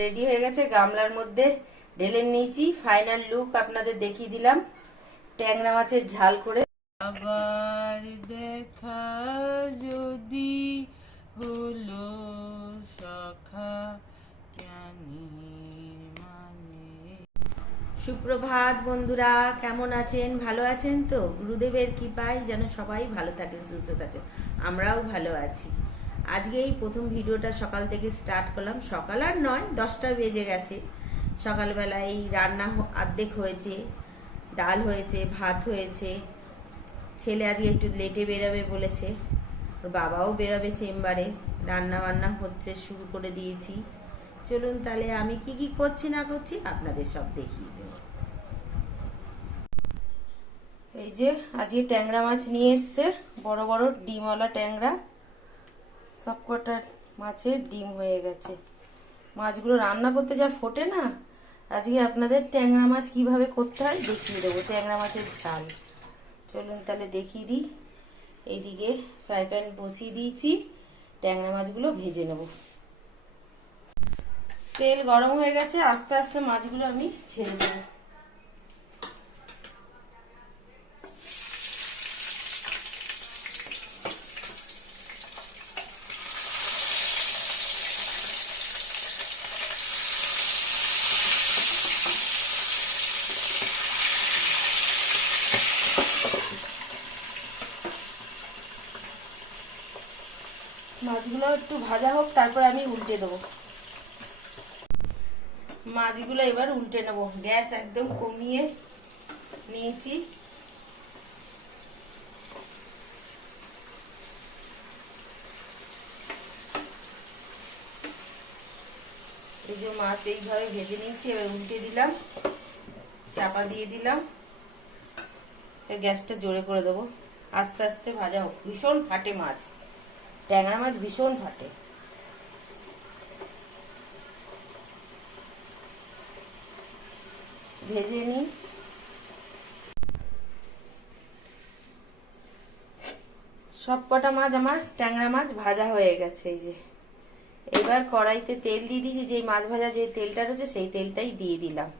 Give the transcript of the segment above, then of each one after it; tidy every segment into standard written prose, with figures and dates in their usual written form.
Ready হয়ে গেছে, গামলার মধ্যে ঢেলে নিয়েছি। ফাইনাল লুক আপনাদের দেখিয়ে দিলাম ট্যাংরা মাছের ঝাল করে। আবার দেখা যদি হলো সখা সুপ্রভাত বন্ধুরা, কেমন আছেন? ভালো আছেন তো? গুরুদেবের কৃপায় যেন সবাই ভালো থাকেন, সুস্থ থাকেন, আমরাও ভালো আছি। আজকে এই প্রথম ভিডিওটা সকাল থেকে স্টার্ট করলাম। সকাল আর নয়, 10টা বেজে গেছে। সকালবেলা এই রান্না অর্ধেক হয়েছে, ডাল হয়েছে, ভাত হয়েছে। ছেলে আজকে একটু লেটে বেরোবে বলেছে, ওর বাবাও বেরোবে চেম্বারে। রান্না বান্না হচ্ছে, শুরু করে দিয়েছি। চলুন তাহলে আমি কি কি করছি না করছি আপনাদের সব দেখিয়ে দেব। এই যে আজকে ট্যাংরা মাছ নিয়ে এসছে, বড় বড় ডিমওয়ালা ট্যাংরা। সবকটা মাছের ডিম হয়ে গেছে। মাছগুলো রান্না করতে যা ফোটে না, আজকে আপনাদের ট্যাংরা মাছ কিভাবে করতে হয় দেখিয়ে দেবো, ট্যাংরা মাছের ঝাল। চলুন তাহলে দেখিয়ে দিই। এইদিকে ফ্রাই প্যান বসিয়ে দিয়েছি, ট্যাংরা মাছগুলো ভেজে নেব। তেল গরম হয়ে গেছে, আস্তে আস্তে মাছগুলো আমি ছেড়ে দেবো। মাছগুলো একটু ভাজা হোক, তারপর আমি উল্টে দেবো। মাছগুলো এবার উল্টে নেব। গ্যাস একদম কমিয়ে নিয়েছি। এই যে মাছ এইভাবে ভেজে নিয়েছি, এবার উল্টে দিলাম, চাপা দিয়ে দিলাম। গ্যাসটা জোরে করে দেবো, আস্তে আস্তে ভাজা হোক। ভীষণ ফাটে মাছ, ট্যাংরা মাছ ভীষণ ফাটে। ভেজে নিই। সব কটা মাছ আমার ট্যাংরা মাছ ভাজা হয়ে গেছে। এই যে এবার কড়াইতে তেল দিয়ে দিয়েছি, যে মাছ ভাজা যে তেলটা রয়েছে সেই তেলটাই দিয়ে দিলাম।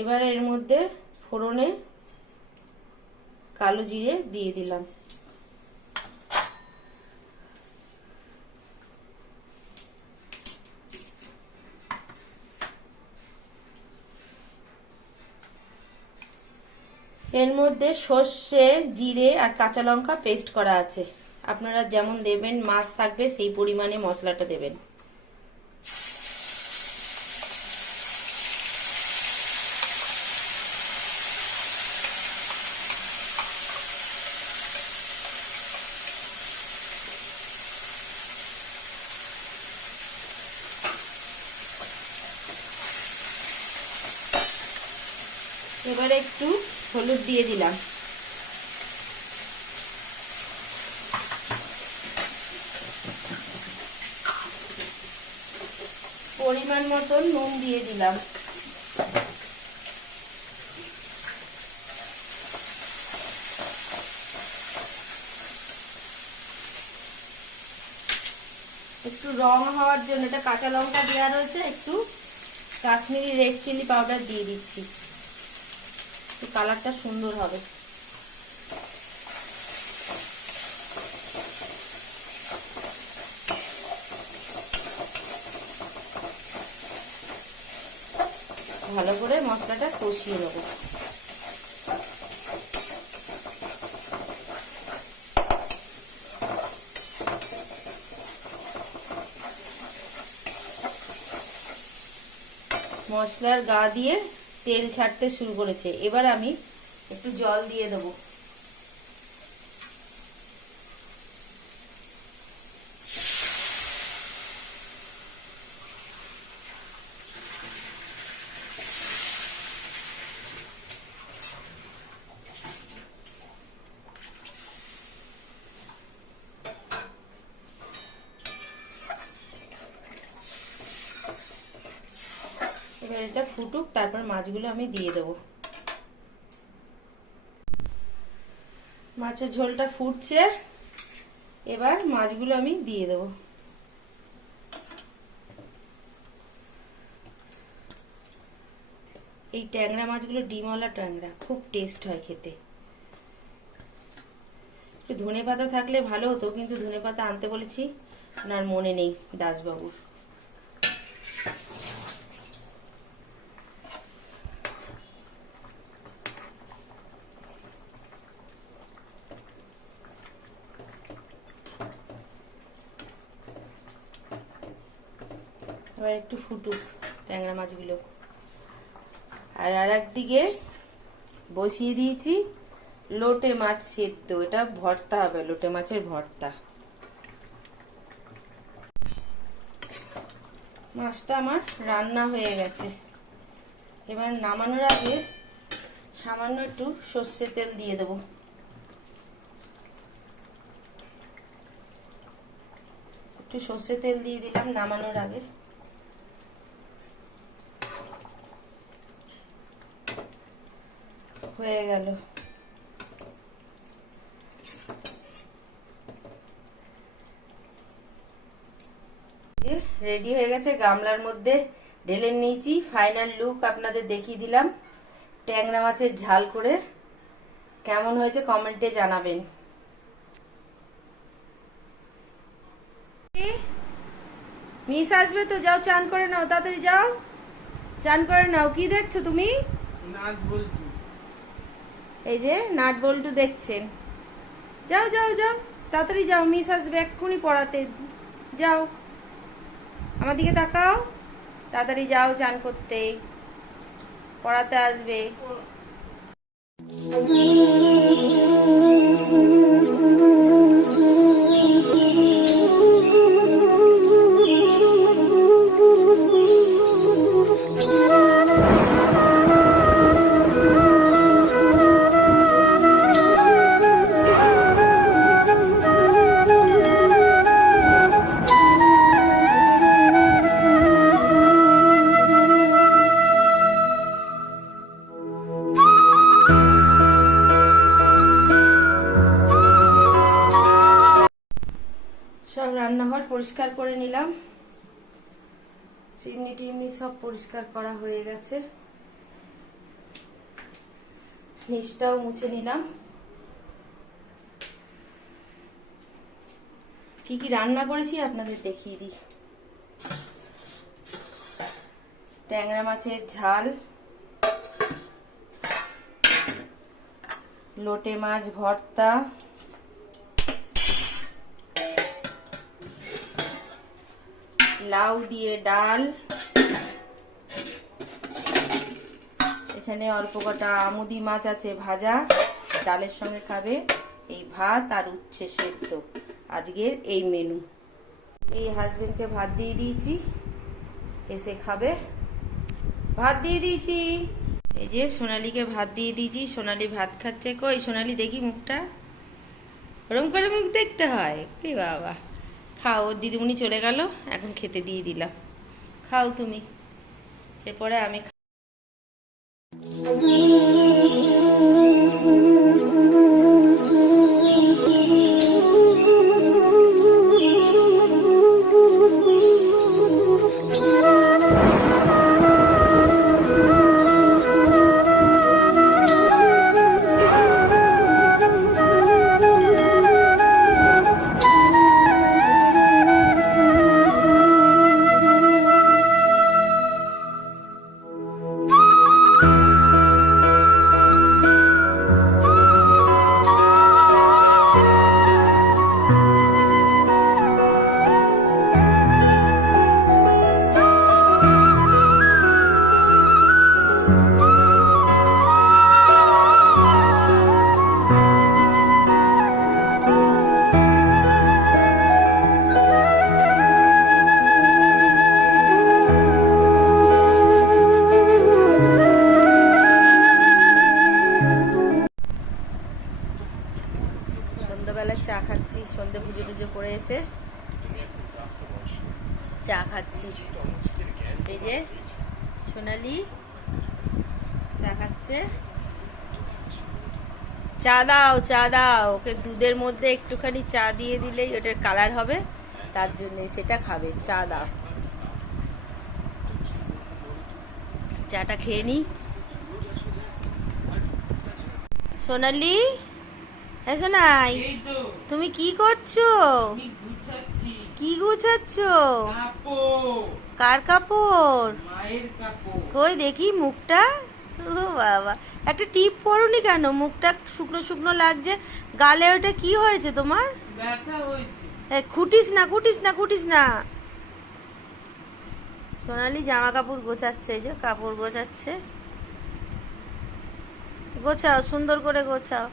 এবার এর মধ্যে ফোড়নে কালো জিরে দিয়ে দিলাম। এর মধ্যে সর্ষে, জিরে আর কাঁচা লঙ্কা পেস্ট করা আছে। আপনারা যেমন দেবেন, মাছ থাকবে সেই পরিমাণে মশলাটা দেবেন। এবারে একটু হলুদ দিয়ে দিলাম। পরিমাণ মতন নুন দিয়ে দিলাম। একটু রং হওয়ার জন্য, এটা কাঁচা লঙ্কা দেওয়া রয়েছে, একটু কাশ্মীরি রেড চিলি পাউডার দিয়ে দিচ্ছি, কালারটা সুন্দর হবে। ভালো করে মশলাটা কষিয়ে নেব। মশলার গা দিয়ে তেল ছাড়তে শুরু করেছে, এবার আমি একটু জল দিয়ে দেবো। এবার এটা ফুটুক, তারপর মাছগুলো আমি দিয়ে দেবো। মাছের ঝোলটা ফুটছে, এবার মাছগুলো আমি দিয়ে দেবো। এই ট্যাংরা মাছগুলো ডিমওয়ালা ট্যাংরা, খুব টেস্ট হয় খেতে। একটু ধনে পাতা থাকলে ভালো হতো, কিন্তু ধনে পাতা আনতে বলেছি, ওনার মনে নেই দাসবাবুর। এবার একটু ফুটুক ট্যাংরা মাছগুলো। আর একদিকে বসিয়ে দিয়েছি লোটে মাছ সেদ্ধ, এটা ভর্তা হবে, লোটে মাছের ভর্তা। মাছটা আমার রান্না হয়ে গেছে। এবার নামানোর আগে সামান্য একটু সর্ষের তেল দিয়ে দেবো। একটু সর্ষের তেল দিয়ে দিলাম নামানোর আগে। হয়ে গেল। রেডি হয়ে গেছে, গামলার মধ্যে ঢেলে নিয়েছি। ফাইনাল লুক আপনাদের দেখিয়ে দিলাম ট্যাংরা মাছের ঝাল করে। কেমন হয়েছে কমেন্টে জানাবেন। মিস আসবে তো, যাও চান করে নাও, তাড়াতাড়ি যাও চান করে নাও। কি দেখছো তুমি? এই যে নাট বল্টু দেখছেন। যাও যাও যাও তাড়াতাড়ি যাও, মিস আসবে এক্ষুনি পড়াতে। যাও, আমার দিকে তাকাও, তাড়াতাড়ি যাও চান করতে, পড়াতে আসবে। সব রান্নাঘর পরিষ্কার করে নিলাম, চিমনি টিমনি সব পরিষ্কার করা হয়ে গেছে, নিচটাও মুছে নিলাম। কি কি রান্না করেছি আপনাদের দেখিয়ে দিই। ট্যাংরা মাছের ঝাল, লোটে মাছ ভর্তা, লাউ দিয়ে ডাল, এখানে অল্প কটা আমুদি মাছ আছে ভাজা, ডালের সঙ্গে খাবে, এই ভাত আর উচ্ছে সেদ্ধ আজকের এই মেনু। এই হাজবেন্ডকে ভাত দিয়ে দিয়েছি, এসে খাবে। ভাত দিয়ে দিয়েছি, এই যে সোনালীকে ভাত দিয়ে দিয়েছি, সোনালী ভাত খাচ্ছে। কই সোনালী দেখি মুখটা, ওরম করে মুখ দেখতে হয়? রে বাবা, খাও। ওর দিদিমণি চলে গেল, এখন খেতে দিয়ে দিলাম, খাও তুমি, এরপরে আমি। সন্ধ্যাবেলায় চা খাচ্ছি, সন্ধে পুজো টুজো করে এসে চা খাচ্ছি। এই যে সোনালী চা খাচ্ছে, চা দাও, চা দাও। ওকে দুধের মধ্যে একটুখানি চা দিয়ে দিলেই ওটার কালার হবে, তার জন্যে সেটা খাবে। চা দাও, চাটা খেয়ে নি। সোনালি, হ্যাঁ সোনাই, তুমি কি করছো? কি গুছাচ্ছ? কার কাপড়? কই দেখি মুখটা। ও বাবা, একটা টিপ পরোনি কেন? মুখটা শুকনো শুকনো লাগছে। গালে ওটা কি হয়েছে তোমার? ব্যথা হয়েছে। খুটিস না, খুটিস না, খুটিস না। সোনালি জামা কাপড় গোছাচ্ছে, এই যে কাপড় গোছাচ্ছে। গোছাও, সুন্দর করে গোছাও।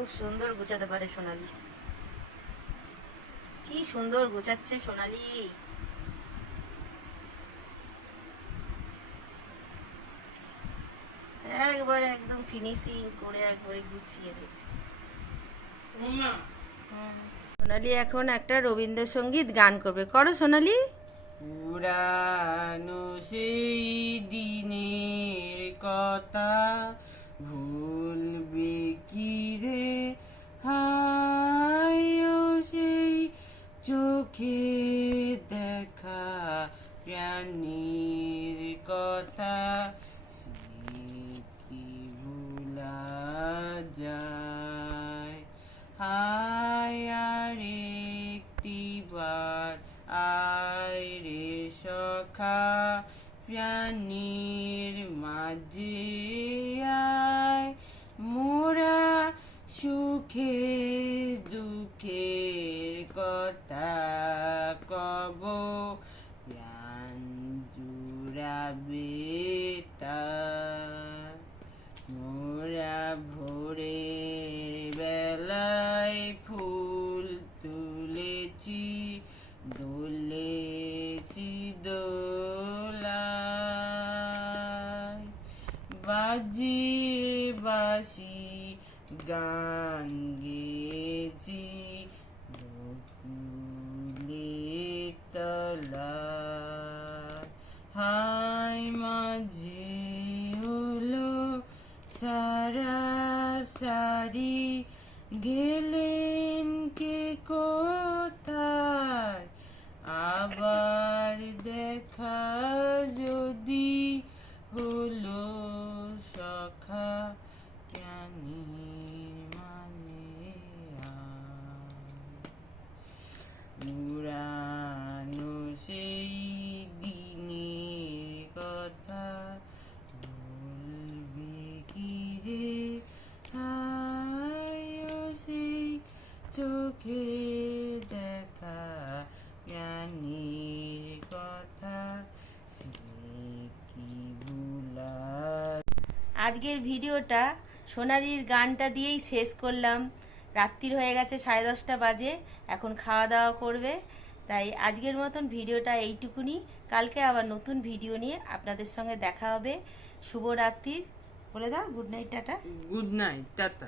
খুব সুন্দর গোছাতে পারে সোনালি। কি সুন্দর গোছাচ্ছে সোনালি। একবারে একদম ফিনিশিং করে একবারে গুছিয়ে দিচ্ছে। সোনালি এখন একটা রবীন্দ্রসঙ্গীত গান করবে। করো সোনালি। পুরানো সেই দিনের কথা ভুলবে কি রে, হায়ও সেই চোখে দেখা প্রাণীর কথা, সে কি ভুলা যায়। হায় আর একটিবার আয় রে সখা, প্রাণীর মাঝে আয়, মোরা সুখে দুঃখের কথা কব, প্রাণ জুড়াবে তার। মোরা ভোরের বেলায় ফুল তুলেছি, দোলেছি দোলায়, বাজিয়ে বাঁশি গান গেয়েছি বকুলের তলায়। হায় মাঝে হলো সারা সারি, গেলেন কে কোথায়, আবার দেখা যদি হলো সখা, প্রাণীর মানে পুরানো সেই দিনের কথা বলবে কি রে, হায়ও সেই চোখে দেখা প্রাণীর কথা, সে কি ভুলা। আজকের ভিডিওটা সোনালির গানটা দিয়েই শেষ করলাম। রাত্রির হয়ে গেছে, 10:30 বাজে, এখন খাওয়া দাওয়া করবে। তাই আজকের মতন ভিডিওটা এইটুকুনি। কালকে আবার নতুন ভিডিও নিয়ে আপনাদের সঙ্গে দেখা হবে। শুভরাত্রির বলে দাও, good night, tata. Good night, tata.